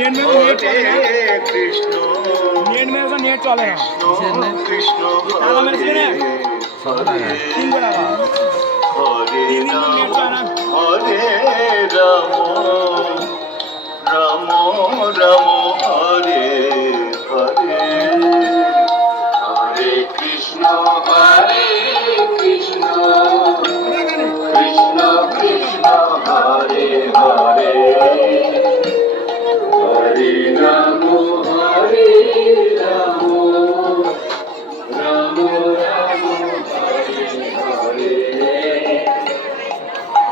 Net মেরে net চলে। না কৃষ্ণ নেট মেরে তো নেট চলে না কৃষ্ণ তিন দিন নেট চলে। না হরে রাম। রাম রাম, হরে হরে। হরে কৃষ্ণ, হরে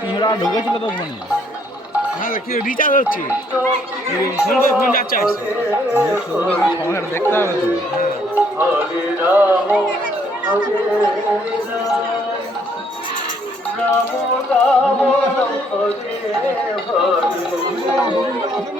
তিনশো টাকা ঢুকেছিল তো ফোনে হ্যাঁ কি রিচার্জ হচ্ছে ফোন করে ফোন যাচ্ছে আসছে সময় দেখতে হবে তো হরে রাম হরে রাম